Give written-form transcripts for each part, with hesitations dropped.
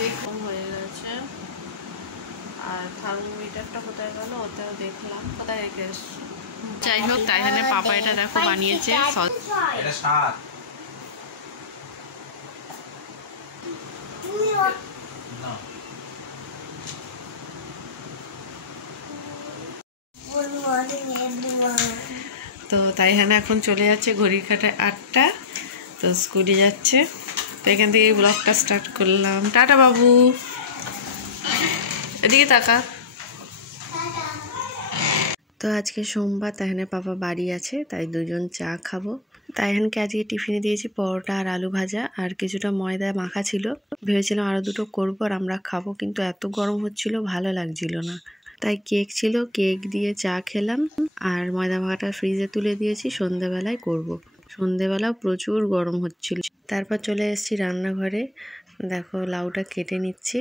দেখো হয়ে গেছে। আর থার্মোমিটারটা কোথায় গেল, ওটাও দেখলাম কোথায় রেখে এসছি। যাই হোক, তাইহানের পাপা এটা দেখো বানিয়েছে। তো তাইহানা এখন চলে যাচ্ছে, ঘড়ির কাঁটায় 8টা। তো স্কুলে যাচ্ছে। তো এখান থেকে ব্লগটা স্টার্ট করলাম। টাটা বাবু, এদিকে তাকা। তো আজকে সোমবার, তাইহানের পাপা বাড়ি আছে, তাই দুজন চা খাবো। তাইহানকে আজকে টিফিনে দিয়েছি পরোটা আর আলু ভাজা, আর কিছুটা ময়দা মাখা ছিল। ভেবেছিলাম আরো দুটো করবো আর আমরা খাবো, কিন্তু এত গরম হচ্ছিল ভালো লাগছিল না, তাই কেক ছিল, কেক দিয়ে চা খেলাম। আর ময়দা মাখাটা ফ্রিজে তুলে দিয়েছি, সন্ধেবেলায় করব। সন্ধেবেলাও প্রচুর গরম হচ্ছিল। তারপর চলে এসেছি রান্নাঘরে, দেখো লাউটা কেটে নিচ্ছি।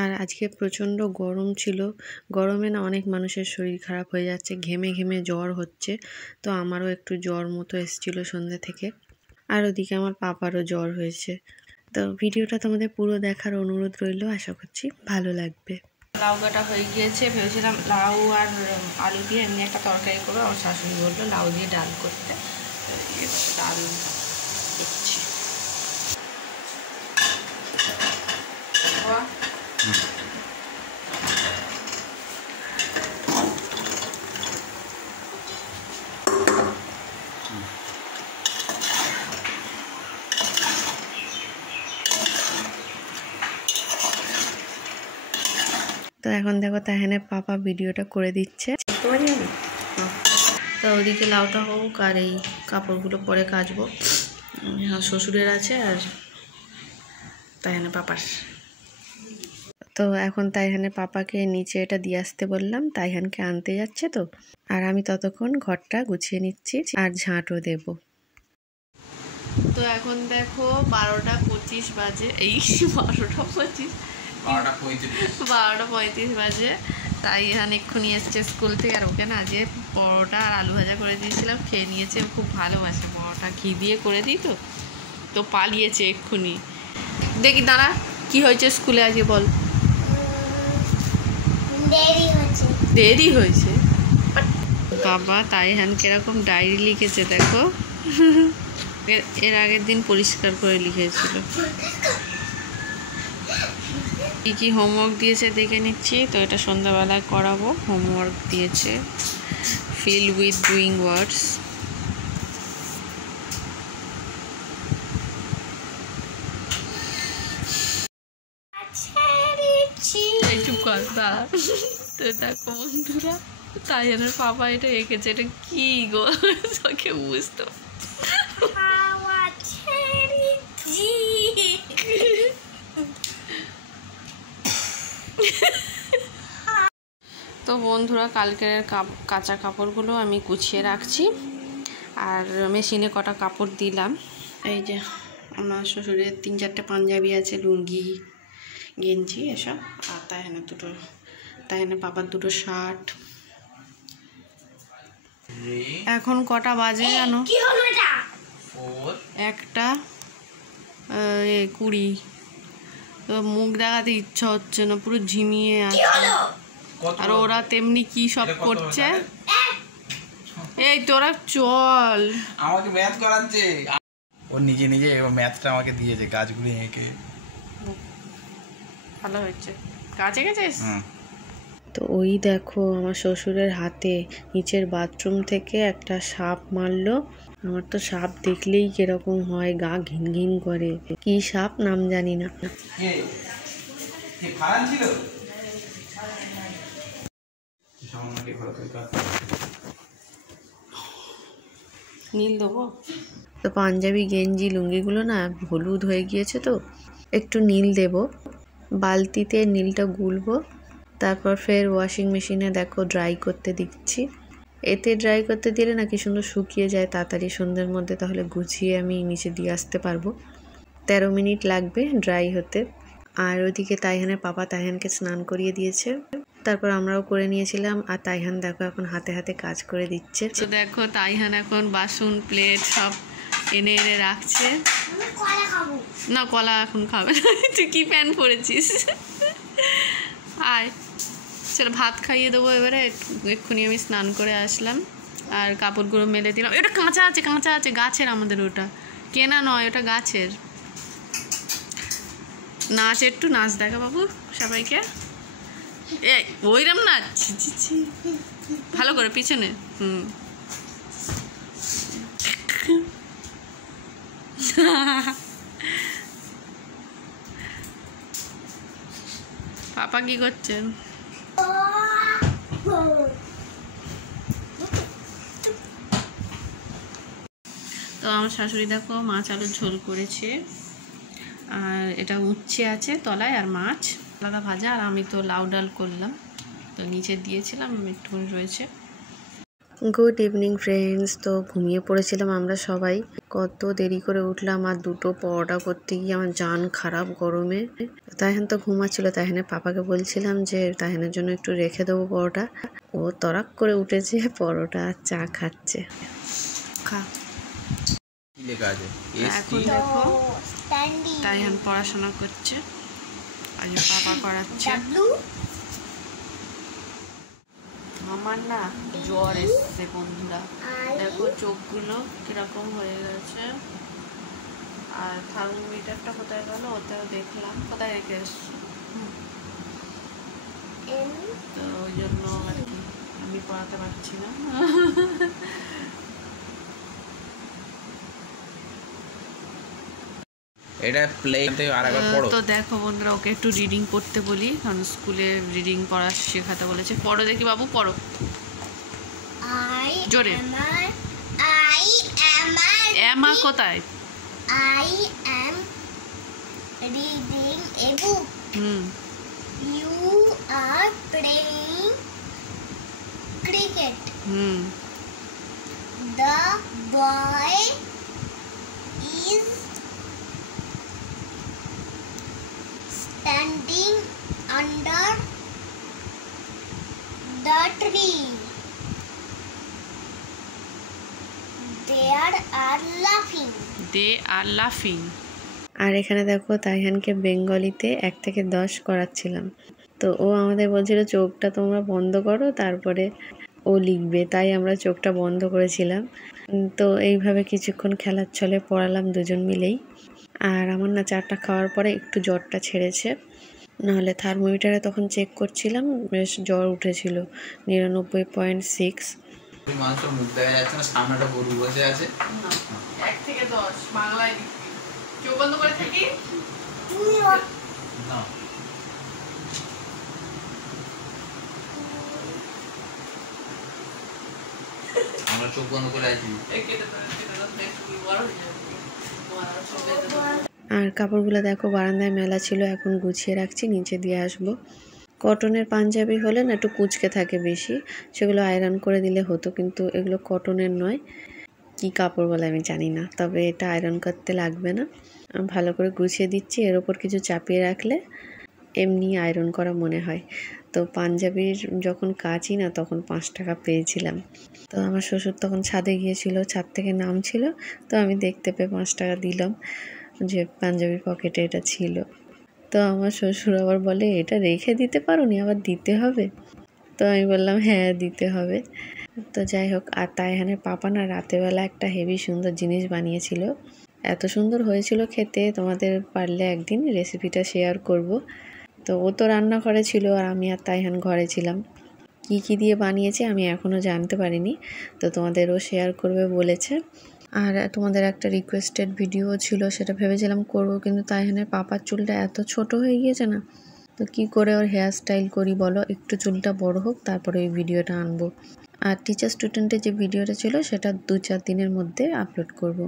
আর আজকে প্রচণ্ড গরম ছিল, গরমে না অনেক মানুষের শরীর খারাপ হয়ে যাচ্ছে, ঘেমে ঘেমে জ্বর হচ্ছে। তো আমারও একটু জ্বর মতো এসেছিল সন্ধ্যে থেকে। আর ওদিকে আমার পাপারও জ্বর হয়েছে। তো ভিডিওটা তোমাদের পুরো দেখার অনুরোধ রইল, আশা করছি ভালো লাগবে। লাউ কাটা হয়ে গিয়েছে, ভেবেছিলাম লাউ আর আলু দিয়ে এমনি একটা তরকারি করবো। আমার শাশুড়ি বললো লাউ দিয়ে ডাল করতে, ডাল করছি। তো এখন দেখো তাইহানের পাপা ভিডিওটা করে দিচ্ছে। তো ওদিকে লাউটা হোক আর এই কাপড়গুলো পরে কাচবো। শ্বশুরের আছে আর তাইহানের পাপার। তো এখন তাইহানের পাপাকে নিচে এটা দিয়ে আসতে বললাম, তাইহানকে আনতে যাচ্ছে তো। আর আমি ততক্ষণ ঘরটা গুছিয়ে নিচ্ছি আর ঝাঁটও দেব। তো এখন দেখো 12টা 25 বাজে, এই 12টা 35 বাজে। তাইহান এক্ষুনি এসছে স্কুল থেকে। আর ওকে না আজকে পরোটা আর আলু ভাজা করে দিয়েছিলাম, খেয়ে নিয়েছে। খুব ভালোবাসে পরোটা, ঘি দিয়ে করে দিই তো। তো পালিয়েছে এক্ষুনি। দেখি দাঁড়া, কি হয়েছে স্কুলে আজকে বল। দেরি হয়েছে বাবা। তাইহান কিরকম ডায়েরি লিখেছে দেখো, এর আগের দিন পরিষ্কার করে লিখেছিল। কি কি হোমওয়ার্ক দিয়েছে দেখে নিচ্ছি। তো এটা সন্ধ্যাবেলায় করাবো। হোমওয়ার্ক দিয়েছে ফিল উইথ ডুইং ওয়ার্ডস। চুপ কর দাঁড়া। তো দেখো বন্ধুরা, তাইহানের পাপা এটা এঁকেছে। এটা কি গো, তোকে বুঝতো। তো বন্ধুরা, কালকের কাঁচা কাপড়গুলো আমি গুছিয়ে রাখছি। আর মেশিনে কটা কাপড় দিলাম। এই যে আমার শ্বশুরের 3-4টে পাঞ্জাবি আছে, লুঙ্গি গেঞ্জি এসব। আর তাইহানের পাপার 2টো শার্ট। এখন কটা বাজে জানো? 1:20। তো মুখ দেখাতে ইচ্ছা হচ্ছে না, পুরো ঝিমিয়ে আছে। আর ওরা তেমনি কি সব করছে। এই তোরা চল, আমাকে ম্যাথ করাচ্ছে। ও নিজে নিজে ম্যাথটা আমাকে দিয়েছে, গাছগুলি এঁকে। ভালো হয়েছে, কাজে গেছিস। তো ওই দেখো আমার শ্বশুরের হাতে নিচের বাথরুম থেকে একটা সাপ মারলো। আমার তো সাপ দেখলেই কিরকম হয়, গা ঘিন ঘিন করে। কি সাপ নাম জানি না। নীল দেবো। তো পাঞ্জাবি গেঞ্জি লুঙ্গিগুলো না হলুদ হয়ে গিয়েছে, তো একটু নীল দেব। বালতিতে নীলটা গুলবো, তারপর ফের ওয়াশিং মেশিনে দেখো ড্রাই করতে দিচ্ছি। এতে ড্রাই করতে দিলে না কি সুন্দর শুকিয়ে যায় তাড়াতাড়ি সন্ধ্যের মধ্যে, তাহলে গুছিয়ে আমি নিচে দিয়ে আসতে পারবো। 13 মিনিট লাগবে ড্রাই হতে। আর ওইদিকে তাইহানের পাপা তাইহানকে স্নান করিয়ে দিয়েছে, তারপর আমরাও করে নিয়েছিলাম। আর তাইহান দেখো এখন হাতে হাতে কাজ করে দিচ্ছে। তো দেখো তাইহান এখন বাসন প্লেট সব এনে এনে রাখছে। না কলা এখন খাবে না। তুই কি প্যান্ট পরেছিস? আয় চলো ভাত খাইয়ে দেবো এবারে। এক্ষুনি আমি স্নান করে আসলাম আর কাপড়গুলো মেলে দিলাম। এটা কাঁচা আছে, কাঁচা আছে, গাছের আমাদের, ওটা কেনা নয়, ওটা গাছের। নাচ, একটু নাচ দেখা বাবু সবাইকে। এ ওইরম নাচ, ভালো করে পিছনে। পাপা কি করছেন? তো আমার শাশুড়ি দেখো মাছ আলুর ঝোল করেছে, আর এটা উচ্ছে আছে তলায়, আর মাছ আলাদা ভাজা, আর আমি তো লাউ ডাল করলাম, তো নিচে দিয়েছিলাম, একটুখানি রয়েছে। Good evening friends. তো ঘুমিয়ে পড়েছিলাম আমরা সবাই, কত দেরি করে উঠলাম, আর দুটো পরোটা করতে গিয়ে আমার জান খারাপ গরমে। তাইহান তো ঘুমাচ্ছিল, তাইহানের পাপাকে বলছিলাম যে তাইহানের জন্য একটু রেখে দেবো পরোটা। ও তরাক করে উঠেছে, পরোটা আর চা খাচ্ছে। খা। এখন দেখো তাইহান পড়াশোনা করছে, আর পাপা করাচ্ছে। আমার না জ্বর এসছে বন্ধুরা, দেখো চোখগুলো কিরকম হয়ে গেছে। আর থার্মোমিটারটা কোথায় গেল, ওটাও দেখলাম, কোথায় রেখে এসছি, তো ওই জন্য আর কি আমি পড়াতে পারছি না। এটা প্লে আরেকবার পড়ো। তো দেখো বন্ধুরা, ওকে একটু রিডিং পড়তে বলি, কারণ স্কুলে রিডিং পড়া শেখাতে বলেছে। পড়ো দেখি বাবু, পড়ো জোরে। এমা কোথায়? I am reading a book. You are playing cricket. The boy is standing under the tree. They are laughing. আর এখানে দেখো তাইহানকে বেঙ্গলিতে 1 থেকে 10 করাচ্ছিলাম। তো ও আমাদের বলছিল চোখটা তোমরা বন্ধ করো, তারপরে ও লিখবে, তাই আমরা চোখটা বন্ধ করেছিলাম। তো এইভাবে কিছুক্ষণ খেলার ছলে পড়ালাম দুজন মিলেই। আর আমার না চাটা খাওয়ার পরে একটু জ্বরটা ছেড়েছে, নাহলে থার্মোমিটারে তখন চেক করছিলাম, বেশ জ্বর উঠেছিল 99.6। মানুষের মুখ দেখা যাচ্ছে না, সামনে একটা গরু বসে আছে। 1 থেকে 10 বাংলায় লিখবি, চোখ বন্ধ করে থাকি না, আমরা চোখ বন্ধ করে আছি। আর কাপড়গুলো দেখো বারান্দায় মেলা ছিল, এখন গুছিয়ে রাখছি, নিচে দিয়ে আসবো। কটনের পাঞ্জাবি হলে না একটু কুচকে থাকে বেশি, সেগুলো আয়রন করে দিলে হতো, কিন্তু এগুলো কটনের নয়, কি কাপড় বলে আমি জানি না, তবে এটা আয়রন করতে লাগবে না। ভালো করে গুছিয়ে দিচ্ছি, এর ওপর কিছু চাপিয়ে রাখলে এমনি আয়রন করা মনে হয়। তো পাঞ্জাবির যখন কাচি না, তখন 5 টাকা পেয়েছিলাম। তো আমার শ্বশুর তখন ছাদে গিয়েছিল, ছাদ থেকে নামছিল, তো আমি দেখতে পেয়ে 5 টাকা দিলাম, যে পাঞ্জাবির পকেটে এটা ছিল। তো আমার শ্বশুর আবার বলে, এটা রেখে দিতে পারোনি, আবার দিতে হবে? তো আমি বললাম হ্যাঁ দিতে হবে। তো যাই হোক, আর তাইহানের পাপা না রাতেরবেলা একটা হেভি সুন্দর জিনিস বানিয়েছিল, এত সুন্দর হয়েছিল খেতে, তোমাদের পারলে একদিন রেসিপিটা শেয়ার করব। তো ও তো রান্না করেছিল, আর আমি আর তাইহান ঘরে ছিলাম। কি কি দিয়ে বানিয়েছে আমি এখনও জানতে পারিনি, তো তোমাদেরও শেয়ার করবে বলেছে। আর তোমাদের একটা রিকোয়েস্টেড ভিডিও ছিল, সেটা ভেবেছিলাম করবো, কিন্তু তাইহানের পাপার চুলটা এত ছোট হয়ে গিয়েছে না, তো কি করে ওর হেয়ার স্টাইল করি বলো, একটু চুলটা বড় হোক তারপরে ওই ভিডিওটা আনবো। আর টিচার স্টুডেন্টের যে ভিডিওটা ছিল সেটা 2-4 দিনের মধ্যে আপলোড করব।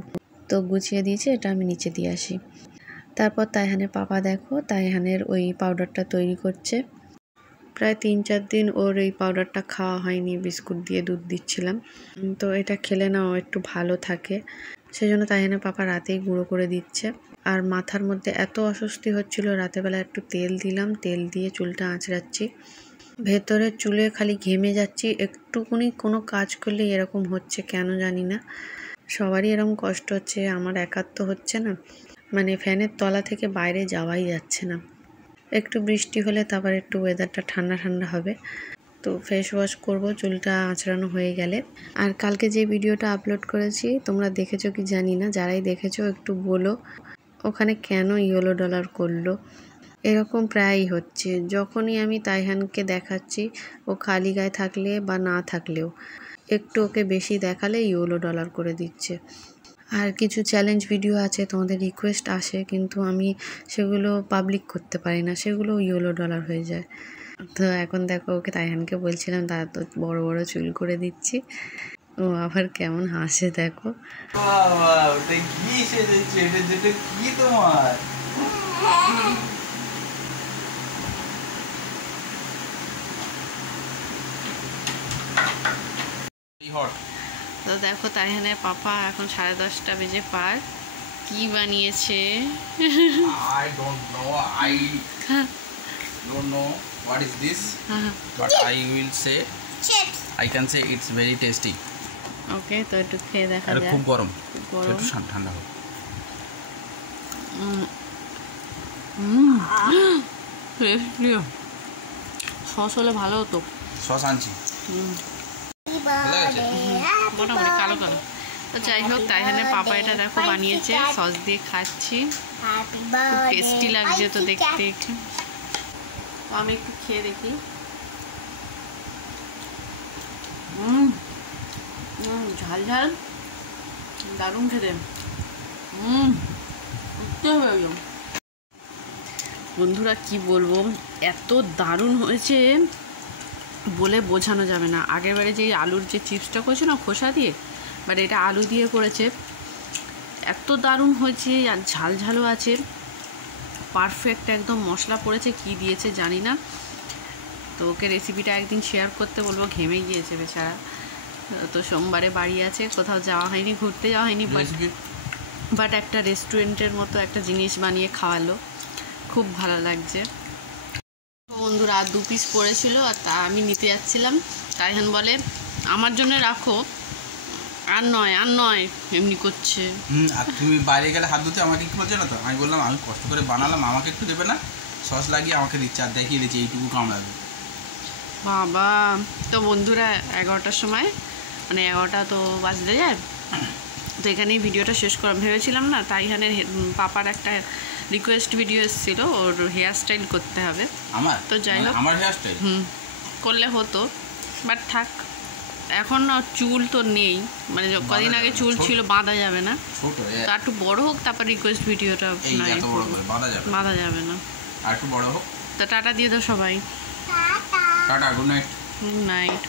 তো গুছিয়ে দিয়েছি, এটা আমি নিচে দিয়ে আসি। তারপর তাইহানের পাপা দেখো তাইহানের ওই পাউডারটা তৈরি করছে। প্রায় 3-4 দিন ওর এই পাউডারটা খাওয়া হয়নি, বিস্কুট দিয়ে দুধ দিচ্ছিলাম, তো এটা খেলে না ও একটু ভালো থাকে, সেই জন্য তাইহানের পাপা রাতেই গুঁড়ো করে দিচ্ছে। আর মাথার মধ্যে এত অস্বস্তি হচ্ছিল, রাতেরবেলা একটু তেল দিলাম, তেল দিয়ে চুলটা আঁচড়াচ্ছি। ভেতরের চুলে খালি ঘেমে যাচ্ছি, একটুকুনি কোনো কাজ করলে এরকম হচ্ছে কেন জানি না। সবারই এরকম কষ্ট হচ্ছে, আমার একার তো হচ্ছে না। মানে ফ্যানের তলা থেকে বাইরে যাওয়াই যাচ্ছে না। একটু বৃষ্টি হলে তারপর একটু ওয়েদারটা ঠান্ডা ঠান্ডা হবে, তো ফেস ওয়াশ করবো চুলটা আঁচড়ানো হয়ে গেলে। আর কালকে যে ভিডিওটা আপলোড করেছি তোমরা দেখেছো কি জানি না, যারাই দেখেছো একটু বলো ওখানে কেন ইয়েলো ডলার করলো। এরকম প্রায়ই হচ্ছে, যখনই আমি তাইহানকে দেখাচ্ছি ও খালি গায়ে থাকলে বা না থাকলেও একটু ওকে বেশি দেখালে ইয়েলো ডলার করে দিচ্ছে। আর কিছু চ্যালেঞ্জ ভিডিও আছে, তোমাদের রিকোয়েস্ট আসে, কিন্তু আমি সেগুলো পাবলিক করতে পারি না, সেগুলো ইয়েলো ডলার হয়ে যায়। তো এখন দেখো ওকে তাইহানকে বলছিলাম তারা তো বড় বড় চুল করে দিচ্ছি, ও আবার কেমন হাসে দেখো। বাবা ওটা কি সেজেছে, এটা যেটা কি তোমার? হট। তো দেখো তাইহানের পাপা এখন 10:30 বেজে পার, কি বানিয়েছে। I don't know what is this, but I will say, Chips. I can say it's very tasty. ওকে, তো একটু খেয়ে দেখা আর যায়। খুব গরম, খুব গরম। একটু ঠান্ডা হোক। সস হলে ভালো হতো। সস আনছি। Happy ভালো আছে? birthday. Happy মোটামুটি কালো কালো। তো যাই হোক তাইহানের পাপা এটা দেখো birthday, বানিয়েছে, Pussycat. সস দিয়ে খাচ্ছি, Happy খুব birthday. টেস্টি লাগছে তো দেখতে। Pussycat. একটু তো আমি একটু খেয়ে দেখি। ঝাল ঝাল, দারুণ খেতে। উঠতে হবে একদম। বন্ধুরা কি বলবো, এত দারুণ হয়েছে বলে বোঝানো যাবে না। আগের বারে যে আলুর যে চিপসটা করেছে না খোসা দিয়ে, বাট এটা আলু দিয়ে করেছে, এত দারুণ হয়েছে। আর ঝাল ঝালও আছে, পারফেক্ট একদম। মশলা পড়েছে, কি দিয়েছে জানি না। তো ওকে রেসিপিটা একদিন শেয়ার করতে বলবো, ঘেমে গিয়েছে বেচারা। তো সোমবারে বাড়ি আছে, কোথাও যাওয়া হয়নি, ঘুরতে যাওয়া হয়নি, বাট একটা রেস্টুরেন্টের মতো একটা জিনিস বানিয়ে খাওয়ালো, খুব ভালো লাগছে। বন্ধুরা আর 2 পিস পড়েছিল, আর তা আমি নিতে যাচ্ছিলাম। তাইহান বলে আমার জন্য রাখো, আর নয় এমনি করছে। আর তুমি বাইরে গেলে হাত ধুতে আমাকে কি বলছো না তো? আমি বললাম আমি কষ্ট করে বানালাম, আমাকে একটু দেবে না? সস লাগিয়ে আমাকে দিচ্ছে, আর দেখিয়ে দিচ্ছে এইটুকু কামড়াবে। বাবা, তো বন্ধুরা 11টার সময়, মানে 11টা তো বাজতে যায়, তো এখানেই ভিডিওটা শেষ করলাম। ভেবেছিলাম না তাইহানের পাপার একটা রিকোয়েস্ট ভিডিও এসেছিল, ওর হেয়ার স্টাইল করতে হবে। আমার তো যাই হোক, আমার হেয়ার স্টাইল করলে হতো, বাট থাক, এখন না চুল তো নেই, মানে কদিন আগে চুল ছিল, বাঁধা যাবে না। ছোট তো একটু বড় হোক, তারপর রিকোয়েস্ট ভিডিওটা এই এত বড় করে বাঁধা যাবে না। আর একটু বড় হোক। তো টাটা দিয়ে দাও সবাই। Tata. Tata, good night. Good night.